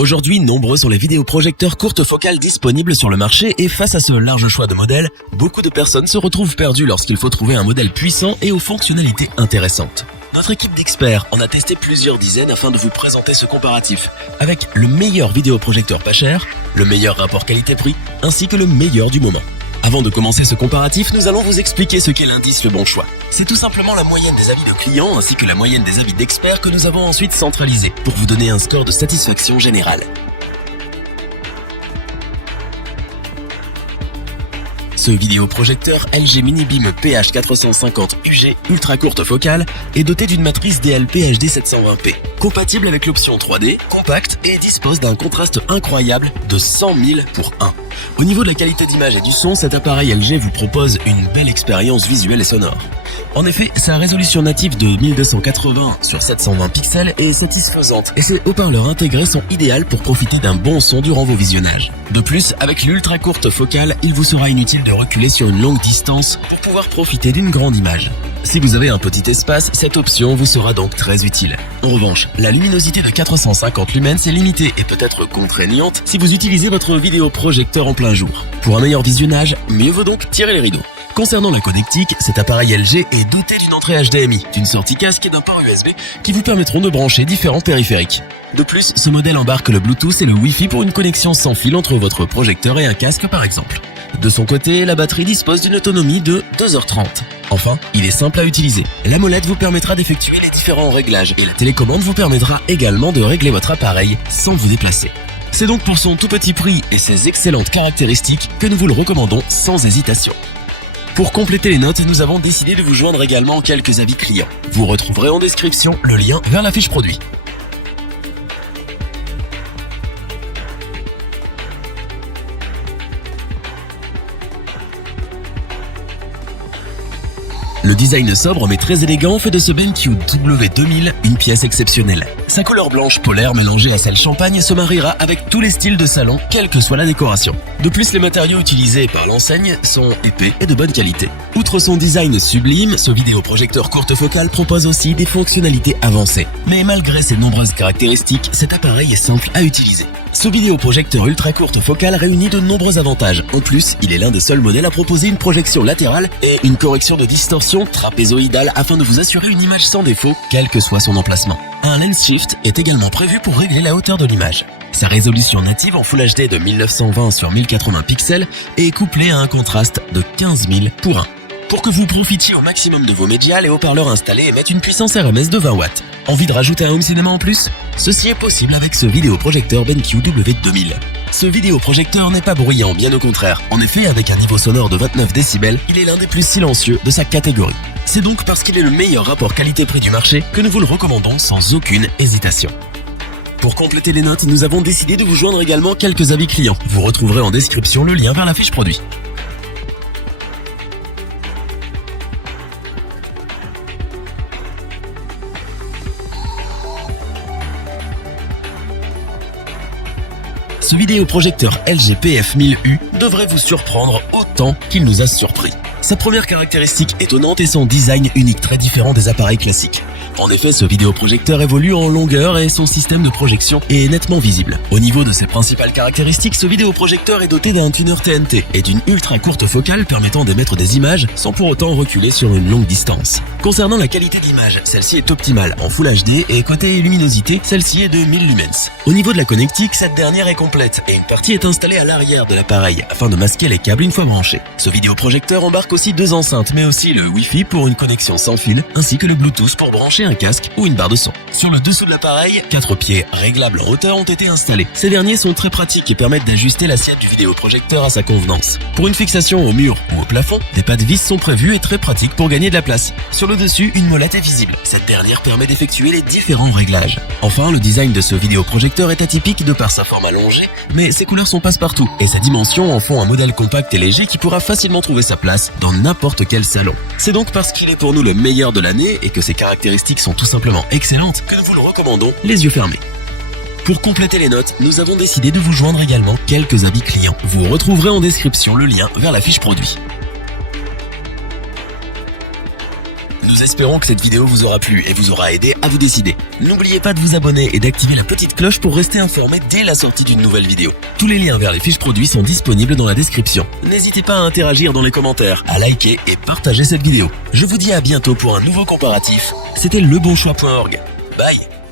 Aujourd'hui, nombreux sont les vidéoprojecteurs courte focale disponibles sur le marché et face à ce large choix de modèles, beaucoup de personnes se retrouvent perdues lorsqu'il faut trouver un modèle puissant et aux fonctionnalités intéressantes. Notre équipe d'experts en a testé plusieurs dizaines afin de vous présenter ce comparatif, avec le meilleur vidéoprojecteur pas cher, le meilleur rapport qualité-prix, ainsi que le meilleur du moment. Avant de commencer ce comparatif, nous allons vous expliquer ce qu'est l'indice Le Bon Choix. C'est tout simplement la moyenne des avis de clients ainsi que la moyenne des avis d'experts que nous avons ensuite centralisés pour vous donner un score de satisfaction générale. Ce vidéoprojecteur LG Mini-Beam PH450UG ultra courte focale est doté d'une matrice DLP HD 720p, compatible avec l'option 3D, compact et dispose d'un contraste incroyable de 100 000 pour 1. Au niveau de la qualité d'image et du son, cet appareil LG vous propose une belle expérience visuelle et sonore. En effet, sa résolution native de 1280 sur 720 pixels est satisfaisante et ses haut-parleurs intégrés sont idéaux pour profiter d'un bon son durant vos visionnages. De plus, avec l'ultra courte focale, il vous sera inutile de reculer sur une longue distance pour pouvoir profiter d'une grande image. Si vous avez un petit espace, cette option vous sera donc très utile. En revanche, la luminosité de 450 lumens est limitée et peut être contraignante si vous utilisez votre vidéoprojecteur en plein jour. Pour un meilleur visionnage, mieux vaut donc tirer les rideaux. Concernant la connectique, cet appareil LG est doté d'une entrée HDMI, d'une sortie casque et d'un port USB qui vous permettront de brancher différents périphériques. De plus, ce modèle embarque le Bluetooth et le Wi-Fi pour une connexion sans fil entre votre projecteur et un casque par exemple. De son côté, la batterie dispose d'une autonomie de 2h30. Enfin, il est simple à utiliser. La molette vous permettra d'effectuer les différents réglages et la télécommande vous permettra également de régler votre appareil sans vous déplacer. C'est donc pour son tout petit prix et ses excellentes caractéristiques que nous vous le recommandons sans hésitation. Pour compléter les notes, nous avons décidé de vous joindre également quelques avis clients. Vous retrouverez en description le lien vers la fiche produit. Le design sobre mais très élégant fait de ce BenQ W2000 une pièce exceptionnelle. Sa couleur blanche polaire mélangée à celle champagne se mariera avec tous les styles de salon, quelle que soit la décoration. De plus, les matériaux utilisés par l'enseigne sont épais et de bonne qualité. Outre son design sublime, ce vidéoprojecteur courte focale propose aussi des fonctionnalités avancées. Mais malgré ses nombreuses caractéristiques, cet appareil est simple à utiliser. Ce vidéoprojecteur ultra courte focale réunit de nombreux avantages. En plus, il est l'un des seuls modèles à proposer une projection latérale et une correction de distorsion trapézoïdale afin de vous assurer une image sans défaut, quel que soit son emplacement. Un lens shift est également prévu pour régler la hauteur de l'image. Sa résolution native en Full HD de 1920 sur 1080 pixels est couplée à un contraste de 15 000 pour 1. Pour que vous profitiez au maximum de vos médias, les haut-parleurs installés émettent une puissance RMS de 20 watts. Envie de rajouter un home cinéma en plus? Ceci est possible avec ce vidéoprojecteur BenQ W2000. Ce vidéoprojecteur n'est pas bruyant, bien au contraire. En effet, avec un niveau sonore de 29 décibels, il est l'un des plus silencieux de sa catégorie. C'est donc parce qu'il est le meilleur rapport qualité-prix du marché que nous vous le recommandons sans aucune hésitation. Pour compléter les notes, nous avons décidé de vous joindre également quelques avis clients. Vous retrouverez en description le lien vers la fiche produit. Ce vidéoprojecteur LG PF1000U devrait vous surprendre autant qu'il nous a surpris. Sa première caractéristique étonnante est son design unique très différent des appareils classiques. En effet, ce vidéoprojecteur évolue en longueur et son système de projection est nettement visible. Au niveau de ses principales caractéristiques, ce vidéoprojecteur est doté d'un tuner TNT et d'une ultra courte focale permettant d'émettre des images sans pour autant reculer sur une longue distance. Concernant la qualité d'image, celle-ci est optimale en Full HD et côté luminosité, celle-ci est de 1000 lumens. Au niveau de la connectique, cette dernière est complète et une partie est installée à l'arrière de l'appareil afin de masquer les câbles une fois branchés. Ce vidéoprojecteur embarque aussi deux enceintes mais aussi le Wi-Fi pour une connexion sans fil ainsi que le Bluetooth pour brancher un casque ou une barre de son. Sur le dessous de l'appareil, 4 pieds réglables en hauteur ont été installés. Ces derniers sont très pratiques et permettent d'ajuster l'assiette du vidéoprojecteur à sa convenance. Pour une fixation au mur ou au plafond, des pas de vis sont prévus et très pratiques pour gagner de la place. Sur le dessus, une molette est visible. Cette dernière permet d'effectuer les différents réglages. Enfin, le design de ce vidéoprojecteur est atypique de par sa forme allongée, mais ses couleurs sont passe-partout et sa dimension en font un modèle compact et léger qui pourra facilement trouver sa place dans n'importe quel salon. C'est donc parce qu'il est pour nous le meilleur de l'année et que ses caractéristiques sont tout simplement excellentes que nous vous le recommandons les yeux fermés. Pour compléter les notes, nous avons décidé de vous joindre également quelques avis clients. Vous retrouverez en description le lien vers la fiche produit. Nous espérons que cette vidéo vous aura plu et vous aura aidé à vous décider. N'oubliez pas de vous abonner et d'activer la petite cloche pour rester informé dès la sortie d'une nouvelle vidéo. Tous les liens vers les fiches produits sont disponibles dans la description. N'hésitez pas à interagir dans les commentaires, à liker et partager cette vidéo. Je vous dis à bientôt pour un nouveau comparatif. C'était lebonchoix.org. Bye.